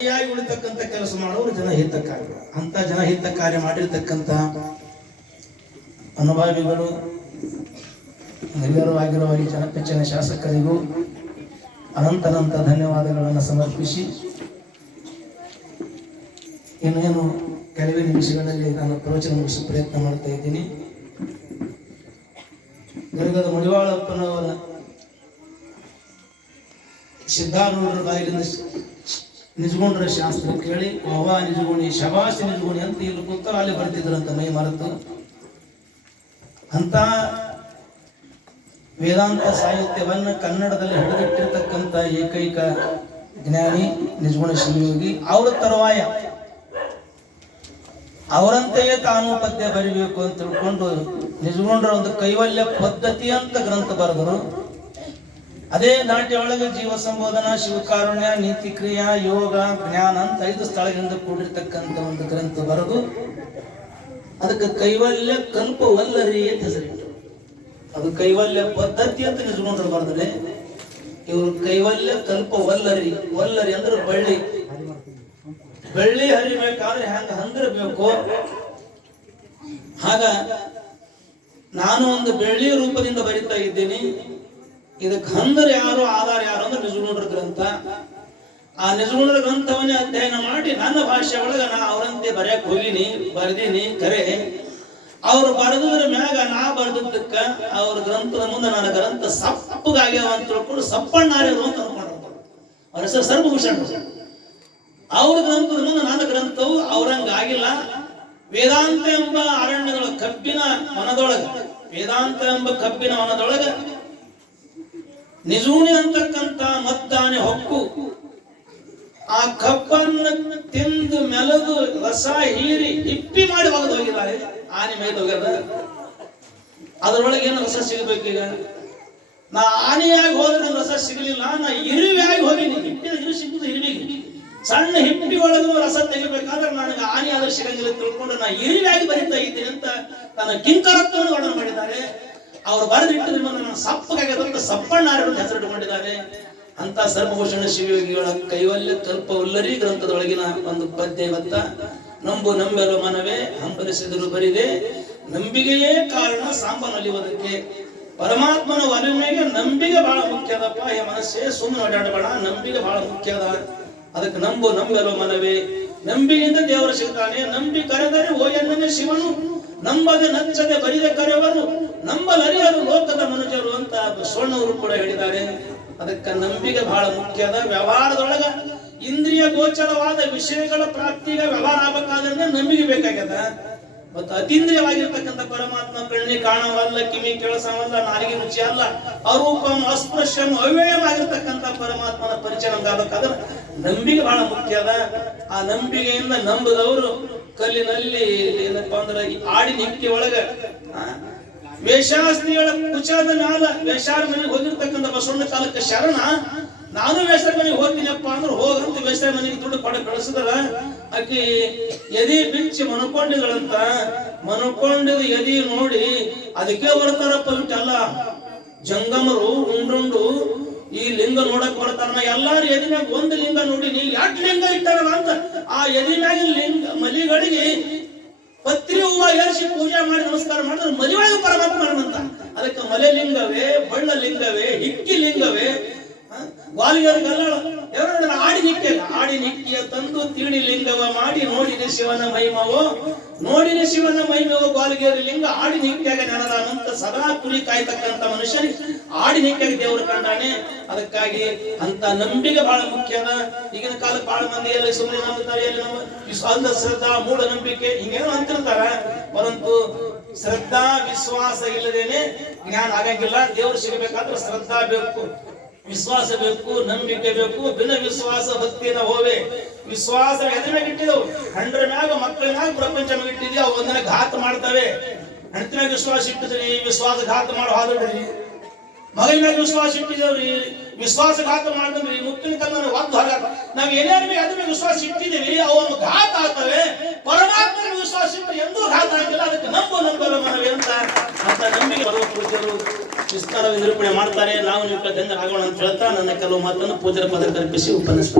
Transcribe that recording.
ಉಳಿತಕ್ಕಂಥ ಕೆಲಸ ಮಾಡೋರು ಜನಹಿತ ಕಾರ್ಯ. ಅಂತ ಜನಹಿತ ಕಾರ್ಯ ಮಾಡಿರ್ತಕ್ಕಂಥ ಅನುಭವಿಗಳು ಹಿರಿಯರು ಆಗಿರುವ ಈ ಜನಪೆಚ್ಚಿನ ಶಾಸಕರಿಗೂ ಅನಂತ ಧನ್ಯವಾದಗಳನ್ನು ಸಮರ್ಪಿಸಿ ಇನ್ನೇನು ಕೆಲವೇ ನಿಮಿಷಗಳಲ್ಲಿ ನಾನು ಪ್ರವಚನ ಮುಗಿಸುವ ಪ್ರಯತ್ನ ಮಾಡ್ತಾ ಇದ್ದೀನಿ. ಗದಗದ ಮುಡಿವಾಳಪ್ಪನವರ ಸಿದ್ಧಾರೂಢರ ಬಾಯಿಲಿಂದ ನಿಜಗೊಂಡ್ರ ಶಾಸ್ತ್ರ ಕೇಳಿ ಅವ್ವ ನಿಜಗುಣಿ ಶಬಾಸಿ ನಿಜಗುಣಿ ಅಂತ ಇಲ್ಲಿ ಕೂತ ಅಲ್ಲಿ ಬರ್ತಿದ್ರಂತ ಮೈ ಮರೆತು. ಅಂತ ವೇದಾಂತ ಸಾಹಿತ್ಯವನ್ನು ಕನ್ನಡದಲ್ಲಿ ಹಿಡಿದಿಟ್ಟಿರ್ತಕ್ಕಂಥ ಏಕೈಕ ಜ್ಞಾನಿ ನಿಜಗುಣ ಶಿವಯೋಗಿ. ಅವರ ತರುವಾಯ ಅವರಂತೆಯೇ ತಾನು ಪದ್ಯ ಬರಿಬೇಕು ಅಂತ ತಿಳ್ಕೊಂಡು ನಿಜಗೊಂಡ್ರ ಒಂದು ಕೈವಲ್ಯ ಪದ್ಧತಿ ಅಂತ ಗ್ರಂಥ ಬರೆದರು. ಅದೇ ನಾಟ್ಯ ಒಳಗೆ ಜೀವ ಸಂಬೋಧನಾ, ಶಿವಕಾರುಣ್ಯ, ನೀತಿ ಕ್ರಿಯಾ, ಯೋಗ, ಜ್ಞಾನ ಅಂತ 5 ಸ್ಥಳಗಳಿಂದ ಕೂಡಿರ್ತಕ್ಕಂಥ ಒಂದು ಗ್ರಂಥ ಬರೆದು ಅದಕ್ಕೆ ಕೈವಲ್ಯ ಕಲ್ಪವಲ್ಲರಿ ಅಂತ ಹೆಸರಿಟ್ಟು. ಅದು ಕೈವಲ್ಯ ಪದ್ಧತಿ ಅಂತ ನಿಜಗೊಂಡ್ರು ಬರೆದ್ರೆ, ಇವರು ಕೈವಲ್ಯ ಕಲ್ಪವಲ್ಲರಿ. ವಲ್ಲರಿ ಅಂದ್ರೆ ಬೆಳ್ಳಿ ಹರಿಬೇಕಾದ್ರೆ ಹ್ಯಾಂಗ ಹಂದಿರಬೇಕು. ಆಗ ನಾನು ಒಂದು ಬೆಳ್ಳಿಯ ರೂಪದಿಂದ ಬರಿತಾ ಇದ್ದೀನಿ. ಇದಕ್ಕೆ ಹಂದರ್ ಯಾರು, ಆಧಾರ ಯಾರು ಅಂದ್ರೆ ನಿಜಗುಣರ ಗ್ರಂಥ. ಆ ನಿಜಗುಣರ ಗ್ರಂಥವನ್ನೇ ಅಧ್ಯಯನ ಮಾಡಿ ನನ್ನ ಭಾಷೆ ಒಳಗ ನಾ ಅವರಂತೆ ಬರೆಯಕ್ ಹೋಗಿನಿ, ಬರ್ದೀನಿ. ಕರೆ ಅವ್ರು ಬರೆದ್ರ ಮ್ಯಾಗ ನಾ ಬರ್ದಕ್ಕ ಅವ್ರ ಗ್ರಂಥದ ಮುಂದೆ ನನ್ನ ಗ್ರಂಥ ಸಪ್ಪಗಾಗ್ಯಾವ ಅಂತ ತಿಳ್ಕೊಂಡು ಸಪ್ಪಣ್ಣಾರ್ಯರು ಅಂತ ಅನ್ಕೊಂಡಿರ್ತಾರೆ. ಅವ್ರ ಹೆಸರು ಸರ್ವಭೂಷಣ್. ಅವ್ರ ಗ್ರಂಥದ ಮುಂದೆ ನನ್ನ ಗ್ರಂಥವು ಅವ್ರಂಗ ಆಗಿಲ್ಲ. ವೇದಾಂತ ಎಂಬ ಅರಣ್ಯದೊಳಗ ಕಬ್ಬಿನ ವನದೊಳಗ, ವೇದಾಂತ ಎಂಬ ಕಬ್ಬಿನ ವನದೊಳಗ ನಿಜೂಣಿ ಅಂತಕ್ಕಂಥ ಮದ್ದಾನೆ ಹೊಕ್ಕು ಆ ಕಬ್ಬನ್ನು ತಿಂದು ಮೆಲದು ರಸ ಹೀರಿ ಹಿಪ್ಪಿ ಮಾಡಿ ಒಗೆದು ಹೋಗಿದ್ದಾರೆ. ಆನೆ ಮೇಯ್ದು ಹೋಗ್ಯದ. ಅದರೊಳಗೆ ಏನು ರಸ ಸಿಗಬೇಕೀಗ? ನಾ ಆನೆಯಾಗಿ ಹೋದ್ರೆ ನಂಗೆ ರಸ ಸಿಗಲಿಲ್ಲ, ನಾ ಇರುವೆಯಾಗಿ ಹೋಗಿನಿ. ಹಿಪ್ಪಿದ ಇರು ಸಿಕ್ಕುದು ಇರುವಿಗೆ. ಸಣ್ಣ ಹಿಪ್ಪಿ ಒಳಗೂ ರಸ ತೆಗಿಬೇಕಾದ್ರೆ ನನಗೆ ಆನೆ ಆದ್ರೆ ಸಿಗಂಗಿಲ್ಲ ತಿಳ್ಕೊಂಡು ನಾ ಇರುವೆಯಾಗಿ ಬರಿತಾ ಇದ್ದೀನಿ ಅಂತ ತನ್ನ ಕಿಂಕರತ್ವವನ್ನು ವರ್ಣನೆ ಮಾಡಿದ್ದಾರೆ. ಅವ್ರು ಬರೆದಿಟ್ಟಿದ ನನ್ನ ಸಪ್ಪಗಾಗ್ಯದಂತ ಸಪ್ಪಣ್ಣಾರ್ಯರು ಹೆಸರಿಟ್ಟುಕೊಂಡಿದ್ದಾರೆ. ಅಂತ ಸರ್ವಭೂಷಣ ಶಿವಯೋಗಿಗಳ ಕೈವಲ್ಯ ಕಲ್ಪವಲ್ಲರಿ ಗ್ರಂಥದೊಳಗಿನ ಒಂದು ಪದ್ಯ ಇವತ್ತ. ನಂಬು ನಂಬೆಲು ಮನವೇ ಹಂಬಲಿಸಿದರು ಬರಿದೆ, ನಂಬಿಕೆಯೇ ಕಾರಣ ಸಾಂಬನಲಿಯುವುದಕ್ಕೆ. ಪರಮಾತ್ಮನ ಒಲಿಮೆಗೆ ನಂಬಿಕೆ ಬಹಳ ಮುಖ್ಯದಪ್ಪ. ಈ ಮನಸ್ಸೇ ಸುಮ್ಮನೆ ಓಡಾಡಬೇಡ, ನಂಬಿಕೆ ಬಹಳ ಮುಖ್ಯದ. ಅದಕ್ಕೆ ನಂಬು ನಂಬೆಲು ಮನವೇ. ನಂಬಿಕೆಯಿಂದ ದೇವರು ಸಿಗ್ತಾನೆ. ನಂಬಿ ಕರೆದರೆ ಓಯನ್ನೇ ಶಿವನು, ನಂಬದೆ ನಚ್ಚದೆ ಬರಿದೆ ಕರೆಯವರು, ನಂಬಲರಿಯರು ಲೋಕದ ಮನುಜರು ಅಂತ ಬಸವಣ್ಣವರು ಕೂಡ ಹೇಳಿದ್ದಾರೆ. ಅದಕ್ಕೆ ನಂಬಿಕೆ ಬಹಳ ಮುಖ್ಯದ. ವ್ಯವಹಾರದೊಳಗ ಇಂದ್ರಿಯ ಗೋಚರವಾದ ವಿಷಯಗಳ ಪ್ರಾಪ್ತಿಗೆ ವ್ಯವಹಾರ ಆಗಬೇಕಾದ್ರೆ ನಂಬಿಕೆ ಬೇಕಾಗ್ಯದ. ಮತ್ತು ಅತೀಂದ್ರಿಯವಾಗಿರ್ತಕ್ಕಂಥ ಪರಮಾತ್ಮ ಕಣ್ಣಿ ಕಾಣವಲ್ಲ, ಕಿವಿ ಕೇಳಸವಲ್ಲ, ನಾಲಿಗೆ ರುಚಿ ಅಲ್ಲ, ಅರೂಪಂ ಅಸ್ಪೃಶ್ಯಂ ಅವ್ಯಯವಾಗಿರ್ತಕ್ಕಂಥ ಪರಮಾತ್ಮನ ಪರಿಚಯ ನಮ್ಗಾಗಬೇಕಾದ್ರೆ ನಂಬಿಕೆ ಬಹಳ ಮುಖ್ಯದ. ಆ ನಂಬಿಕೆಯಿಂದ ನಂಬದವರು ಕಲ್ಲಿನಲ್ಲಿ ಏನಪ್ಪಾ ಅಂದ್ರೆ ಆಡಿನ ಹಿಕ್ಕಿ ಒಳಗ ವೇಷಾಸ್ತ್ರೀಯಳ ಕುಚದ ಮ್ಯಾಲ ವೇಷಾರ ಮನೆಗೆ ಹೋಗಿರ್ತಕ್ಕಂಥ ಬಸವಣ್ಣ ಕಾಲಕ್ಕೆ ಶರಣ, ನಾನು ವೇಷರ ಮನೆಗೆ ಹೋಗ್ತೀನಪ್ಪ ಅಂದ್ರೆ ಹೋಗಂತ ವೇಷರ ಮನೆಗೆ ದುಡ್ಡು ಕೊಡ ಕಳಿಸಿದ್ರ ಆಕಿ ಎದಿ ಬಿಚ್ಚಿ ಮನ್ಕೊಂಡಿಗಳಂತ. ಮನ್ಕೊಂಡಿದ ಎದಿ ನೋಡಿ ಅದಕ್ಕೆ ಬರ್ತಾರಪ್ಪ ಇಟ್ಟಲ್ಲ ಜಂಗಮರು ಉಂಡುಂಡು ಈ ಲಿಂಗ ನೋಡಕ್ ಬರ್ತಾರ. ಎಲ್ಲಾರು ಎದಿನಾಗ ಒಂದು ಲಿಂಗ ನೋಡಿ ನೀ ಯಾಕೆ ಲಿಂಗ ಇಟ್ಟಾರಲ್ಲ ಅಂತ ಆ ಎದಿನಾಗಿನ ಲಿಂಗ ಮಲಿಗಳಿಗೆ ಪತ್ರಿ ಹೂವ ಏರಿಸಿ ಪೂಜೆ ಮಾಡಿ ನಮಸ್ಕಾರ ಮಾಡಿದ್ರೆ ಮದುವೆಗೆ ಪರಮಾತ್ಮ ಅಂತ. ಅದಕ್ಕೆ ಮಲೆ ಲಿಂಗವೇ, ಬಳ್ಳ ಲಿಂಗವೇ, ಹಿಕ್ಕಿ ಲಿಂಗವೇ. ಗ್ವಾಲಿಯರಿಗೆಲ್ಲ ಆಡಿ ನಿಕ್ಕಿಯ ತಂದು ತೀಡಿ ಲಿಂಗವ ಮಾಡಿ ನೋಡಿದ ಶಿವನ ಮಹಿಮವೋ, ನೋಡಿದ ಶಿವನ ಮಹಿಮವೋ ಗ್ವಾಲಿಯರಿ ಲಿಂಗ ಆಡಿ ನಿಕ್ಕಿಯಾಗ ನೆನದಾನಂತ ಸದಾ ಕುರಿ ಕಾಯ್ತಕ್ಕಂಥ ಮನುಷ್ಯನಿಗೆ ಆಡಿ ನಿಕ್ಕಿಯಾಗ ದೇವರು ಕಂಡಾನೆ. ಅದಕ್ಕಾಗಿ ಅಂತ ನಂಬಿಕೆ ಬಹಳ ಮುಖ್ಯದ. ಈಗಿನ ಕಾಲಕ್ಕೆ ಬಹಳ ಮಂದಿ ಎಲ್ಲಿ ಸುಮ್ಮನೆ ನಂಬುತ್ತಾರೆ, ಎಲ್ಲಿ ಅಂಧ ಶ್ರದ್ಧಾ ಮೂಢ ನಂಬಿಕೆ ಹಿಂಗೇನೋ ಅಂತಿರ್ತಾರ. ಪರಂತು ಶ್ರದ್ಧಾ ವಿಶ್ವಾಸ ಇಲ್ಲದೇನೆ ಜ್ಞಾನ ಆಗಂಗಿಲ್ಲ. ದೇವರು ಸಿಗಬೇಕಾದ್ರೆ ಶ್ರದ್ಧಾ ಬೇಕು, ವಿಶ್ವಾಸ ಬೇಕು, ನಂಬಿಕೆ ಬೇಕು. ಬಿನ ವಿಶ್ವಾಸ ಭಕ್ತಿನ ಹೋವೆ. ವಿಶ್ವಾಸ ಎದೆ ಮ್ಯಾಗ ಇಟ್ಟಿದವು, ಹೆಂಡ್ರ ಮ್ಯಾಗ ಮಕ್ಕಳ ಮ್ಯಾಗ ಪ್ರಪಂಚ ಮ್ಯಾಗ ಇಟ್ಟಿದ್ವಿ. ಅವು ಒಂದನ್ನ ಘಾತ ಮಾಡ್ತವೆ. ಹೆಂಡತಿ ಮ್ಯಾಗ ವಿಶ್ವಾಸ ಇಟ್ಟಿದ್ರಿ, ವಿಶ್ವಾಸ ಘಾತ ಮಾಡೋ ಹಾದ್ರಿ. ಮಗನ ಮ್ಯಾಗ ವಿಶ್ವಾಸ ಇಟ್ಟಿದೇವ್ರಿ, ವಿಶ್ವಾಸಘಾತ ಮಾಡಿದ್ರಿ. ಮುತ್ತಿನ ಕಲ್ಲ ಒದ್ದು ಹಾಗಾಕ ನಾವ್ ಏನೇನು ಅದ್ರ ಮೇಲೆ ವಿಶ್ವಾಸ ಇಟ್ಟಿದ್ದೀವಿ, ಅವನು ಘಾತ ಆಗ್ತವೆ. ಪರಮಾತ್ಮನ ವಿಶ್ವಾಸ ಇಟ್ಟರೆ ಎಂದೂ ಘಾತ ಆಗಿಲ್ಲ. ಅದಕ್ಕೆ ನಂಬಲ ಮನವೇ ಅಂತ ನಂಬಿಕೆ ಬರುವ ಪೂಜ್ಯರು ವಿಸ್ತಾರ ನಿರೂಪಣೆ ಮಾಡ್ತಾರೆ. ನಾವು ನೀವು ಆಗೋಣ ಅಂತ ಹೇಳ್ತಾ ನನ್ನ ಕೆಲವು ಮಾತನ್ನು ಪೂಜರ ಪದ ಕಲ್ಪಿಸಿ ಉಪನ್ಯಾಸ